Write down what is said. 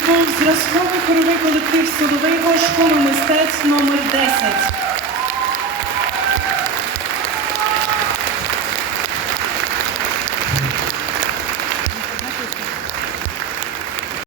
собою зразковий хоровий колектив Соловейко школи мистецтв номер 10